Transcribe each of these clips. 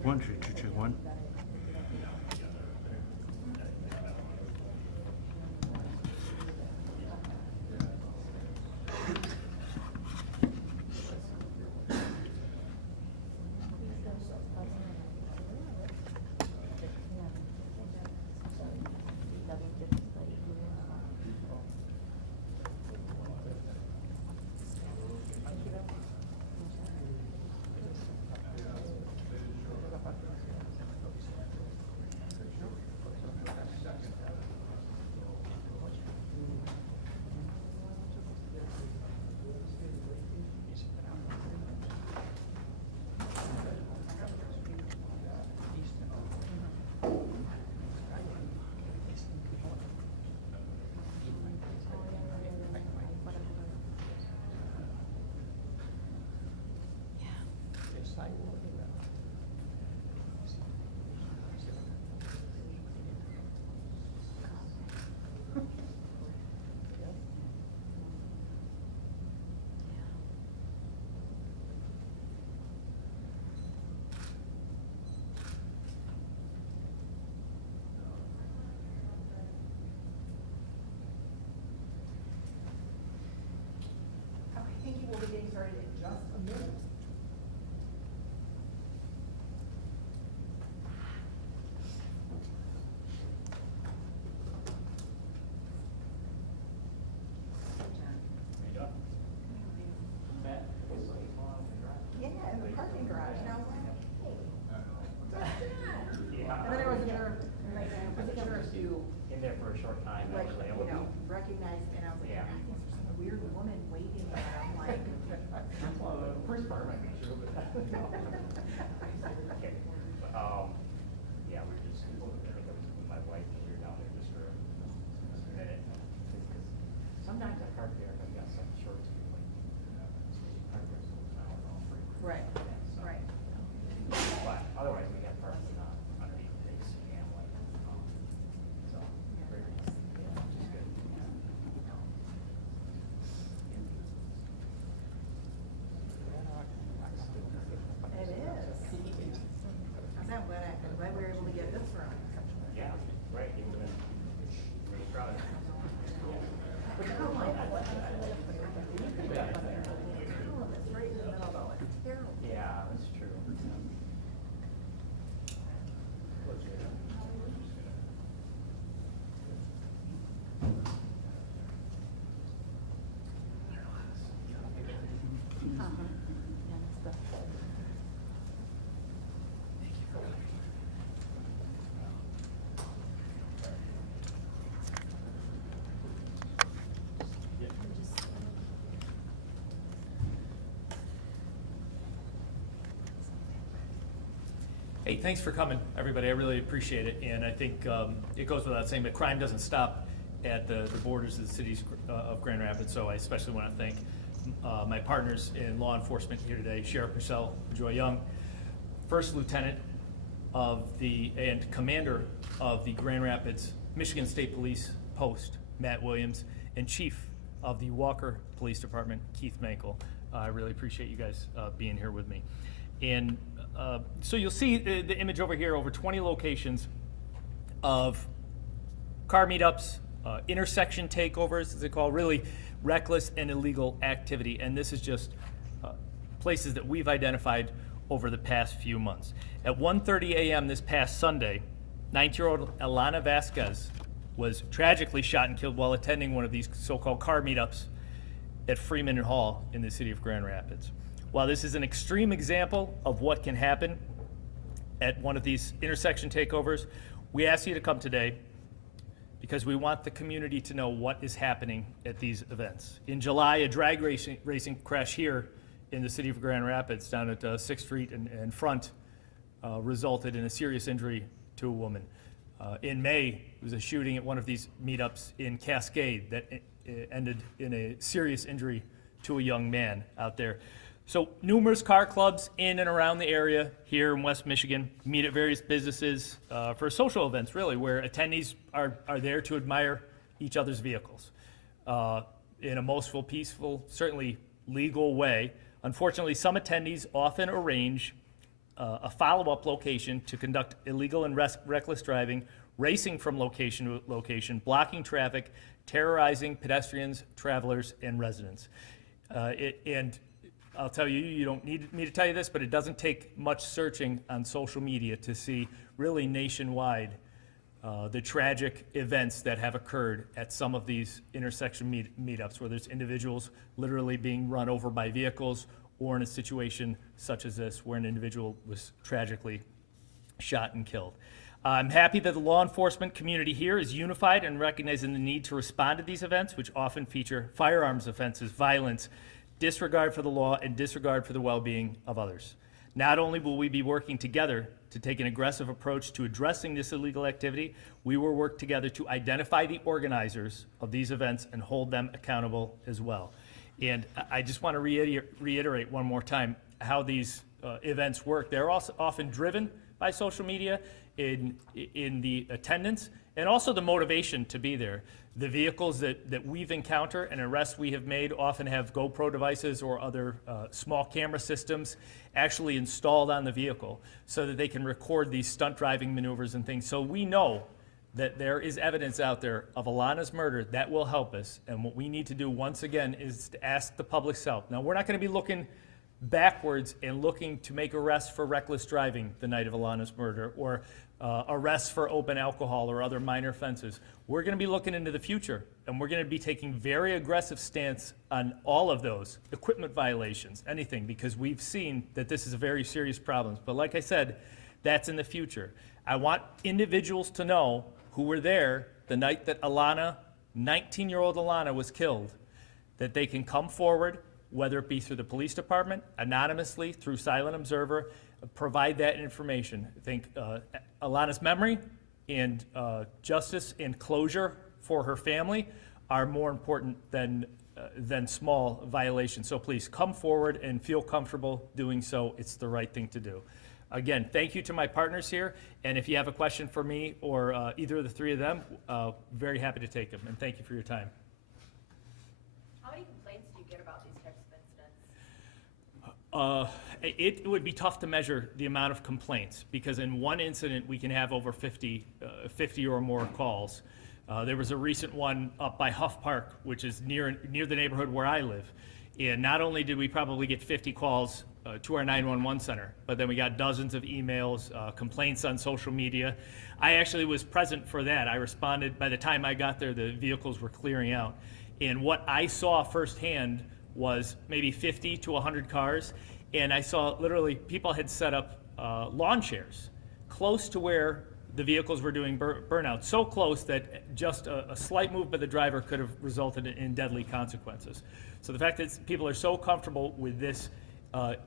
check one, check two, check one. Thank you. We'll be getting started in just a minute. Yeah, in the parking garage, and I was like, hey. And then I wasn't sure, In there for a short time, like, actually. you know, recognized, and I was like, Yeah. I think there's some weird woman waiting there. I'm like. Well, the first part might be true, but. Okay. Yeah, we were just, I think I was with my wife, and we were down there just for a minute. Because sometimes I park there, but I got some shorts, like, park there, so it's not all free. Right, So- right. But otherwise, we have parking underneath the base and like, so, very nice, which is good. It is. I'm glad we were able to get this room. Yeah, right, you would have been really proud. But you don't like what it's right in the middle though, it's terrible. Yeah, that's true. Hey, thanks for coming, everybody. I really appreciate it. And I think it goes without saying, but crime doesn't stop at the borders of the cities of Grand Rapids. So I especially want to thank my partners in law enforcement here today, Sheriff Michelle Joy Young, First Lieutenant and Commander of the Grand Rapids Michigan State Police Post, Matt Williams, and Chief of the Walker Police Department, Keith Mankel. I really appreciate you guys being here with me. And so you'll see the image over here, over 20 locations of car meetups, intersection takeovers, as they call, really reckless and illegal activity. And this is just places that we've identified over the past few months. At 1:30 a.m. this past Sunday, 19-year-old Alana Vasquez was tragically shot and killed while attending one of these so-called car meetups at Freeman and Hall in the city of Grand Rapids. While this is an extreme example of what can happen at one of these intersection takeovers, we ask you to come today because we want the community to know what is happening at these events. In July, a drag racing crash here in the city of Grand Rapids down at 6th Street and Front resulted in a serious injury to a woman. In May, there was a shooting at one of these meetups in Cascade that ended in a serious injury to a young man out there. So numerous car clubs in and around the area here in West Michigan meet at various businesses for social events, really, where attendees are there to admire each other's vehicles in a most peaceful, certainly legal way. Unfortunately, some attendees often arrange a follow-up location to conduct illegal and reckless driving, racing from location to location, blocking traffic, terrorizing pedestrians, travelers, and residents. And I'll tell you, you don't need me to tell you this, but it doesn't take much searching on social media to see really nationwide the tragic events that have occurred at some of these intersection meetups, where there's individuals literally being run over by vehicles, or in a situation such as this, where an individual was tragically shot and killed. I'm happy that the law enforcement community here is unified in recognizing the need to respond to these events, which often feature firearms offenses, violence, disregard for the law, and disregard for the well-being of others. Not only will we be working together to take an aggressive approach to addressing this illegal activity, we will work together to identify the organizers of these events and hold them accountable as well. And I just want to reiterate one more time how these events work. They're also often driven by social media in the attendance and also the motivation to be there. The vehicles that we've encountered and arrests we have made often have GoPro devices or other small camera systems actually installed on the vehicle so that they can record these stunt driving maneuvers and things. So we know that there is evidence out there of Alana's murder that will help us. And what we need to do once again is to ask the public's help. Now, we're not going to be looking backwards and looking to make arrests for reckless driving the night of Alana's murder, or arrests for open alcohol or other minor offenses. We're going to be looking into the future, and we're going to be taking very aggressive stance on all of those equipment violations, anything, because we've seen that this is a very serious problem. But like I said, that's in the future. I want individuals to know who were there the night that Alana, 19-year-old Alana, was killed, that they can come forward, whether it be through the police department, anonymously, through Silent Observer, provide that information. I think Alana's memory and justice and closure for her family are more important than small violations. So please come forward and feel comfortable doing so. It's the right thing to do. Again, thank you to my partners here, and if you have a question for me or either of the three of them, very happy to take them, and thank you for your time. How many complaints do you get about these types of incidents? It would be tough to measure the amount of complaints, because in one incident we can have over 50 or more calls. There was a recent one up by Huff Park, which is near the neighborhood where I live. And not only did we probably get 50 calls to our 911 center, but then we got dozens of emails, complaints on social media. I actually was present for that. I responded. By the time I got there, the vehicles were clearing out. And what I saw firsthand was maybe 50 to 100 cars. And I saw literally people had set up lawn chairs close to where the vehicles were doing burnout, so close that just a slight move by the driver could have resulted in deadly consequences. So the fact that people are so comfortable with this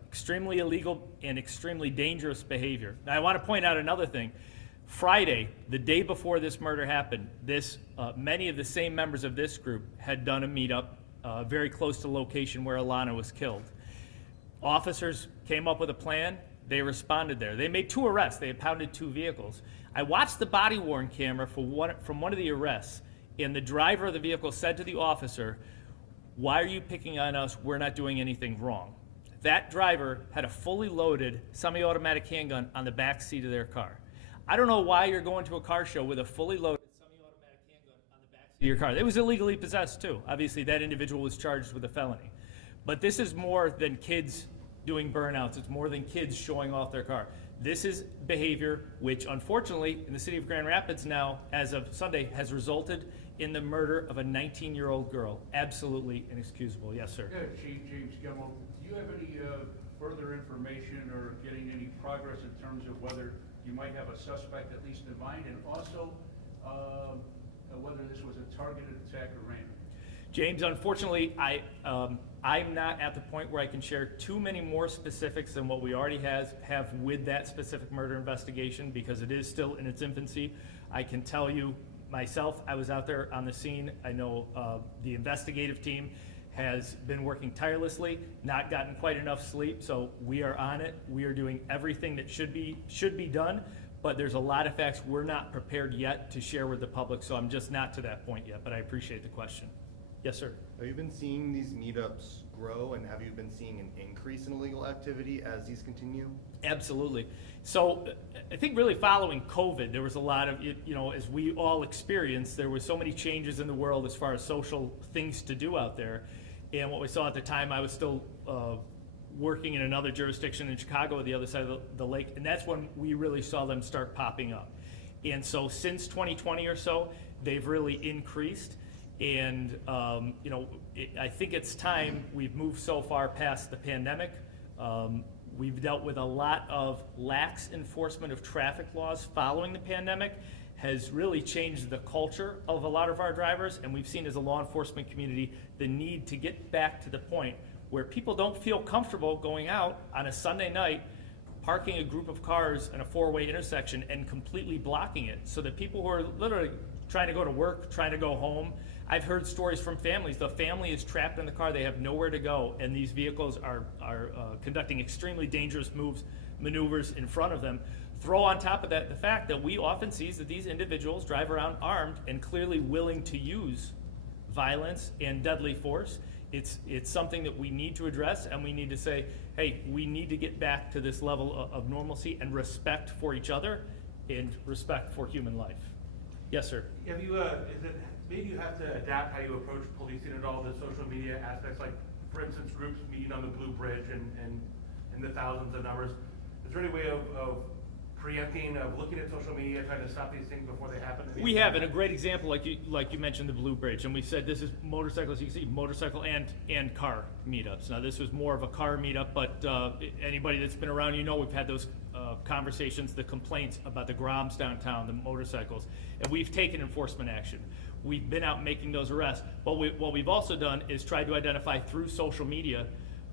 extremely illegal and extremely dangerous behavior. Now, I want to point out another thing. Friday, the day before this murder happened, many of the same members of this group had done a meetup very close to the location where Alana was killed. Officers came up with a plan. They responded there. They made 2 arrests. They impounded 2 vehicles. I watched the body-worn camera from one of the arrests, and the driver of the vehicle said to the officer, "Why are you picking on us? We're not doing anything wrong." That driver had a fully loaded semi-automatic handgun on the back seat of their car. I don't know why you're going to a car show with a fully loaded semi-automatic handgun on the back seat of your car. It was illegally possessed too. Obviously, that individual was charged with a felony. But this is more than kids doing burnouts. It's more than kids showing off their car. This is behavior which, unfortunately, in the city of Grand Rapids now, as of Sunday, has resulted in the murder of a 19-year-old girl. Absolutely inexcusable. Yes, sir. Yeah, Chief James Gemmell, do you have any further information or getting any progress in terms of whether you might have a suspect at least in mind, and also whether this was a targeted attack or random? James, unfortunately, I'm not at the point where I can share too many more specifics than what we already have with that specific murder investigation, because it is still in its infancy. I can tell you myself, I was out there on the scene. I know the investigative team has been working tirelessly, not gotten quite enough sleep, so we are on it. We are doing everything that should be done, but there's a lot of facts we're not prepared yet to share with the public, so I'm just not to that point yet, but I appreciate the question. Yes, sir. Have you been seeing these meetups grow, and have you been seeing an increase in illegal activity as these continue? Absolutely. So I think really following COVID, there was a lot of, as we all experienced, there were so many changes in the world as far as social things to do out there. And what we saw at the time, I was still working in another jurisdiction in Chicago at the other side of the lake, and that's when we really saw them start popping up. And so since 2020 or so, they've really increased. And, I think it's time. We've moved so far past the pandemic. We've dealt with a lot of lax enforcement of traffic laws following the pandemic, has really changed the culture of a lot of our drivers, and we've seen as a law enforcement community the need to get back to the point where people don't feel comfortable going out on a Sunday night, parking a group of cars in a four-way intersection and completely blocking it, so that people who are literally trying to go to work, trying to go home. I've heard stories from families. The family is trapped in the car. They have nowhere to go, and these vehicles are conducting extremely dangerous maneuvers in front of them. Throw on top of that the fact that we often see that these individuals drive around armed and clearly willing to use violence and deadly force. It's something that we need to address, and we need to say, hey, we need to get back to this level of normalcy and respect for each other and respect for human life. Yes, sir. Have you, maybe you have to adapt how you approach policing at all the social media aspects, like, for instance, groups meeting on the Blue Bridge and the thousands of numbers. Is there any way of preempting, of looking at social media, trying to stop these things before they happen? We have, and a great example, like you mentioned, the Blue Bridge, and we said this is motorcycles. You can see motorcycle and car meetups. Now this was more of a car meetup, but anybody that's been around, we've had those conversations, the complaints about the Groms downtown, the motorcycles, and we've taken enforcement action. We've been out making those arrests, but what we've also done is tried to identify through social media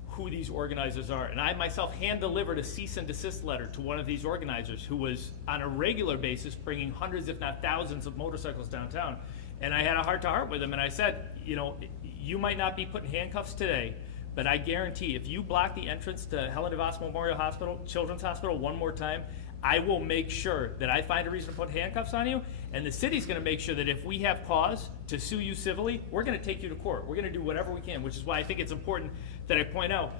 who these organizers are. And I myself hand-delivered a cease and desist letter to one of these organizers who was on a regular basis bringing hundreds, if not thousands, of motorcycles downtown. And I had a heart-to-heart with him, and I said, you might not be put in handcuffs today, but I guarantee if you block the entrance to Helen DeVos Memorial Hospital, Children's Hospital, one more time, I will make sure that I find a reason to put handcuffs on you, and the city's gonna make sure that if we have cause to sue you civilly, we're gonna take you to court. We're gonna do whatever we can, which is why I think it's important that I point out,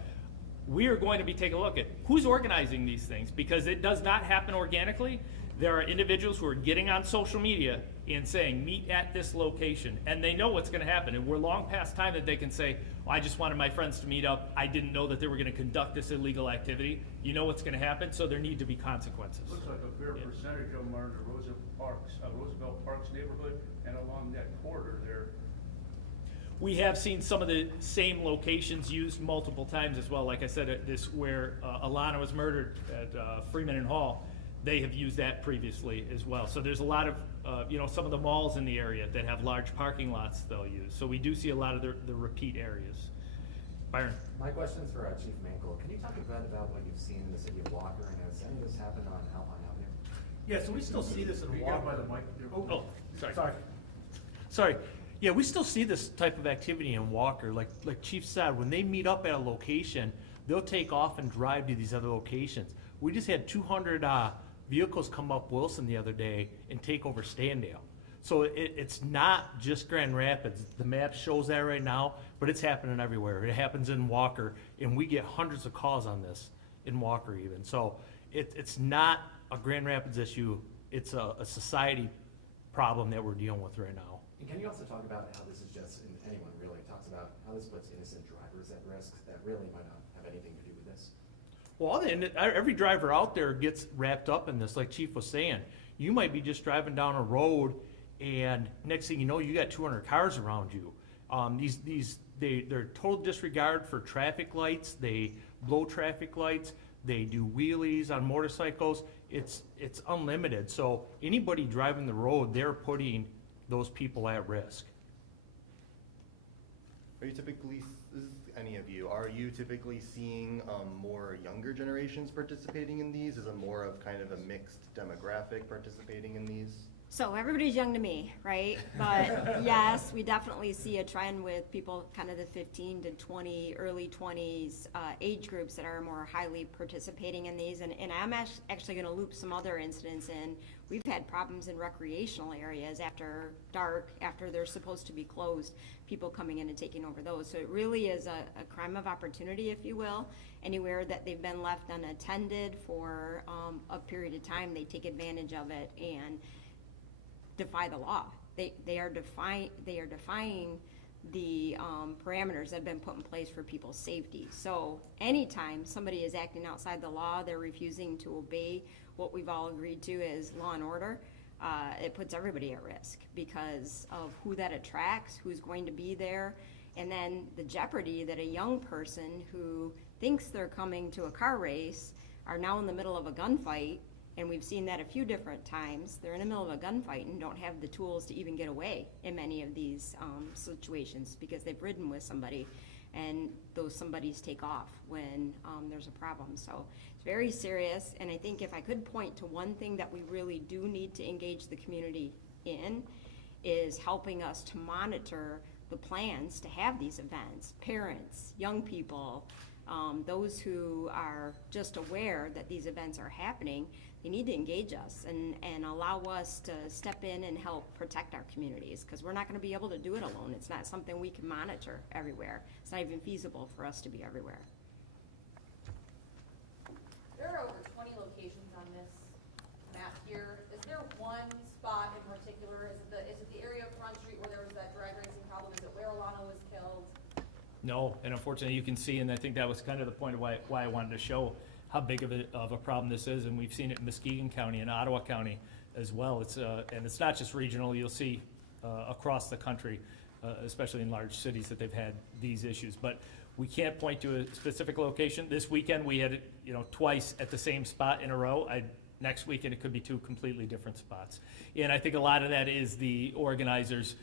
we are going to be taking a look at who's organizing these things, because it does not happen organically. There are individuals who are getting on social media and saying, meet at this location, and they know what's gonna happen, and we're long past time that they can say, I just wanted my friends to meet up. I didn't know that they were gonna conduct this illegal activity. You know what's gonna happen, so there need to be consequences. Looks like a fair percentage of them are in the Roosevelt Parks neighborhood and along that corridor there. We have seen some of the same locations used multiple times as well. Like I said, at this where Alana was murdered at Freeman and Hall, they have used that previously as well. So there's a lot of, some of the malls in the area that have large parking lots they'll use. So we do see a lot of the repeat areas. Byron. My question's for Chief Mankel. Can you talk a bit about what you've seen in the city of Walker, and has any of this happened on Alpine Avenue? Yeah, so we still see this in Can you get Walker. by the mic there? Oh, sorry. Sorry. Yeah, we still see this type of activity in Walker. Like Chief said, when they meet up at a location, they'll take off and drive to these other locations. We just had 200 vehicles come up Wilson the other day and take over Standale. So it's not just Grand Rapids. The map shows that right now, but it's happening everywhere. It happens in Walker, and we get hundreds of calls on this in Walker even. So it's not a Grand Rapids issue. It's a society problem that we're dealing with right now. And can you also talk about how this is just, and anyone really talks about how this puts innocent drivers at risk that really might not have anything to do with this? Well, every driver out there gets wrapped up in this, like Chief was saying. You might be just driving down a road, and next thing you know, you got 200 cars around you. They're total disregard for traffic lights. They blow traffic lights. They do wheelies on motorcycles. It's unlimited. So anybody driving the road, they're putting those people at risk. Are you typically, any of you, are you typically seeing more younger generations participating in these? Is it more of kind of a mixed demographic participating in these? So everybody's young to me, right? But yes, we definitely see a trend with people kind of the 15 to 20, early 20s age groups that are more highly participating in these. And I'm actually going to loop some other incidents in. We've had problems in recreational areas after dark, after they're supposed to be closed, people coming in and taking over those. So it really is a crime of opportunity, if you will. Anywhere that they've been left unattended for a period of time, they take advantage of it and defy the law. They are defying the parameters that have been put in place for people's safety. So anytime somebody is acting outside the law, they're refusing to obey what we've all agreed to as law and order, it puts everybody at risk because of who that attracts, who's going to be there, and then the jeopardy that a young person who thinks they're coming to a car race are now in the middle of a gunfight. And we've seen that a few different times. They're in the middle of a gunfight and don't have the tools to even get away in many of these situations because they've ridden with somebody and those somebodies take off when there's a problem. So it's very serious. And I think if I could point to one thing that we really do need to engage the community in is helping us to monitor the plans to have these events. Parents, young people, those who are just aware that these events are happening, they need to engage us and allow us to step in and help protect our communities because we're not going to be able to do it alone. It's not something we can monitor everywhere. It's not even feasible for us to be everywhere. There are over 20 locations on this map here. Is there one spot in particular? Is it the area of Front Street where there was that drag racing problem? Is it where Alana was killed? No, and unfortunately you can see, and I think that was kind of the point of why I wanted to show how big of a problem this is, and we've seen it in Muskegon County and Ottawa County as well. It's and it's not just regional. You'll see across the country, especially in large cities, that they've had these issues. But we can't point to a specific location. This weekend we had it, twice at the same spot in a row. Next weekend it could be two completely different spots. And I think a lot of that is the organizers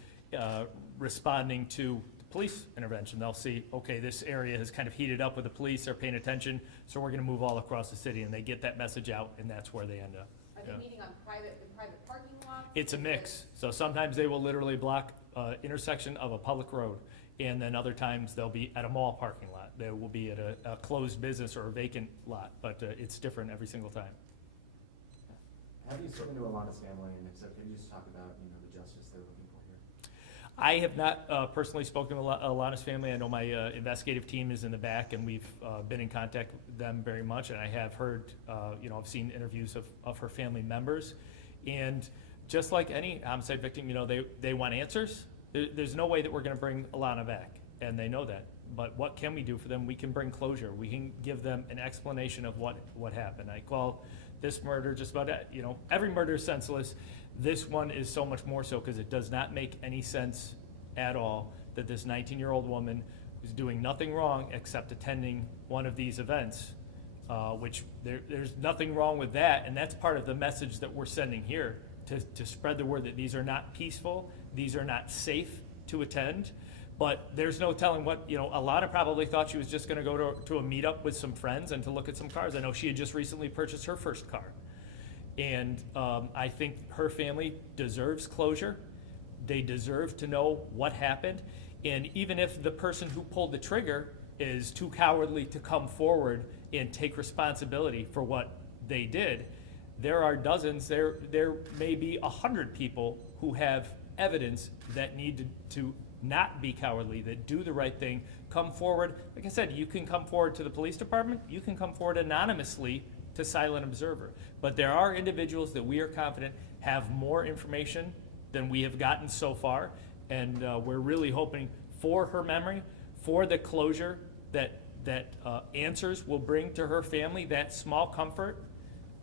responding to police intervention. They'll see, okay, this area has kind of heated up with the police, they're paying attention, so we're gonna move all across the city, and they get that message out, and that's where they end up. Are they meeting on private parking lots? It's a mix. So sometimes they will literally block intersection of a public road, and then other times they'll be at a mall parking lot. They will be at a closed business or a vacant lot, but it's different every single time. Have you spoken to Alana's family, and if so, can you just talk about, the justice they're looking for here? I have not personally spoken to Alana's family. I know my investigative team is in the back, and we've been in contact with them very much. And I have heard, I've seen interviews of her family members. And just like any homicide victim, they want answers. There's no way that we're going to bring Alana back, and they know that. But what can we do for them? We can bring closure. We can give them an explanation of what happened. I call this murder just about, every murder is senseless. This one is so much more so because it does not make any sense at all that this 19-year-old woman is doing nothing wrong except attending one of these events, which there's nothing wrong with that, and that's part of the message that we're sending here to spread the word that these are not peaceful, these are not safe to attend, but there's no telling what, Alana probably thought she was just gonna go to a meetup with some friends and to look at some cars. I know she had just recently purchased her first car. And I think her family deserves closure. They deserve to know what happened. And even if the person who pulled the trigger is too cowardly to come forward and take responsibility for what they did, there are dozens, there may be 100 people who have evidence that need to not be cowardly, that do the right thing, come forward. Like I said, you can come forward to the police department, you can come forward anonymously to Silent Observer. But there are individuals that we are confident have more information than we have gotten so far, and we're really hoping for her memory, for the closure that answers will bring to her family, that small comfort.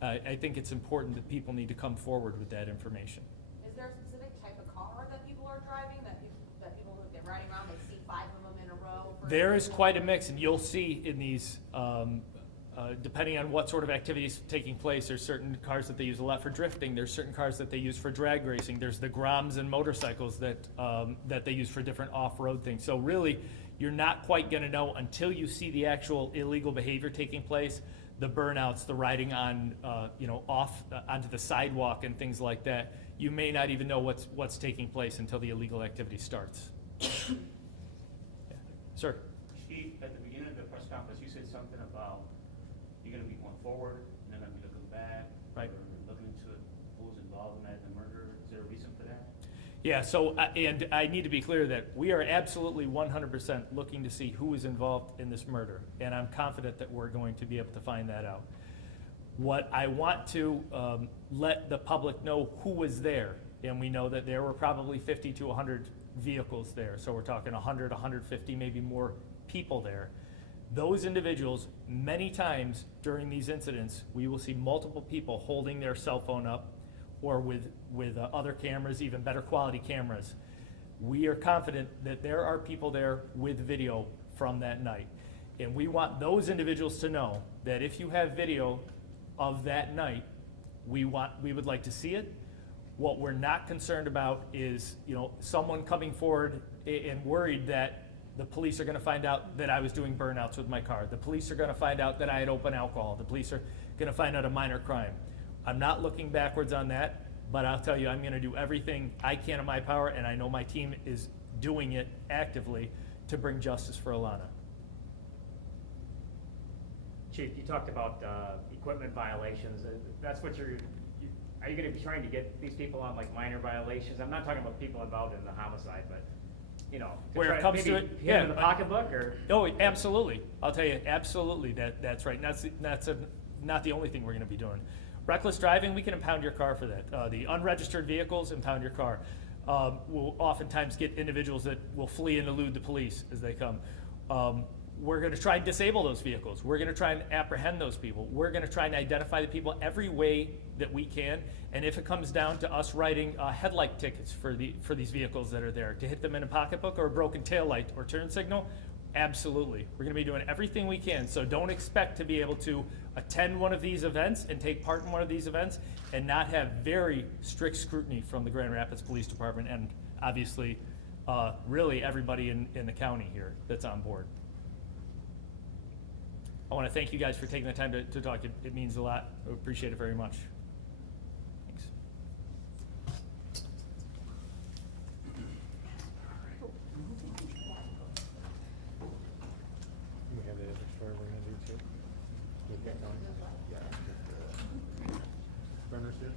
I think it's important that people need to come forward with that information. Is there a specific type of car that people are driving, that people who've been riding around, they see 5 of them in a row? There is quite a mix, and you'll see in these, depending on what sort of activities taking place, there's certain cars that they use a lot for drifting, there's certain cars that they use for drag racing, there's the Groms and motorcycles that they use for different off-road things. So really, you're not quite gonna know until you see the actual illegal behavior taking place. the burnouts, the riding on, off onto the sidewalk and things like that, you may not even know what's taking place until the illegal activity starts. Yeah. Sir? Chief, at the beginning of the press conference, you said something about you're gonna be going forward, and then I'm looking back. Right. Or looking into who was involved in that, the murder. Is there a reason for that? Yeah, so, and I need to be clear that we are absolutely 100% looking to see who is involved in this murder, and I'm confident that we're going to be able to find that out. What I want to let the public know who was there, and we know that there were probably 50 to 100 vehicles there, so we're talking 100, 150, maybe more people there. Those individuals, many times during these incidents, we will see multiple people holding their cell phone up or with other cameras, even better quality cameras. We are confident that there are people there with video from that night. And we want those individuals to know that if you have video of that night, we would like to see it. What we're not concerned about is, someone coming forward and worried that the police are gonna find out that I was doing burnouts with my car. The police are gonna find out that I had open alcohol. The police are gonna find out a minor crime. I'm not looking backwards on that, but I'll tell you, I'm gonna do everything I can in my power, and I know my team is doing it actively to bring justice for Alana. Chief, you talked about equipment violations. That's what are you gonna be trying to get these people on like minor violations? I'm not talking about people involved in the homicide, but, Where it comes to it, hit yeah. in the pocketbook or? Oh, absolutely. I'll tell you, absolutely, that's right. That's not the only thing we're gonna be doing. Reckless driving, we can impound your car for that. The unregistered vehicles, impound your car. We'll oftentimes get individuals that will flee and elude the police as they come. We're gonna try and disable those vehicles. We're gonna try and apprehend those people. We're gonna try and identify the people every way that we can. And if it comes down to us writing headlight tickets for these vehicles that are there, to hit them in a pocketbook or a broken taillight or turn signal, absolutely. We're gonna be doing everything we can. So don't expect to be able to attend one of these events and take part in one of these events and not have very strict scrutiny from the Grand Rapids Police Department and obviously really everybody in the county here that's on board. I want to thank you guys for taking the time to talk. It means a lot. I appreciate it very much. Thanks. We have the other story we're gonna do too. We've got going. Yeah. Burners here.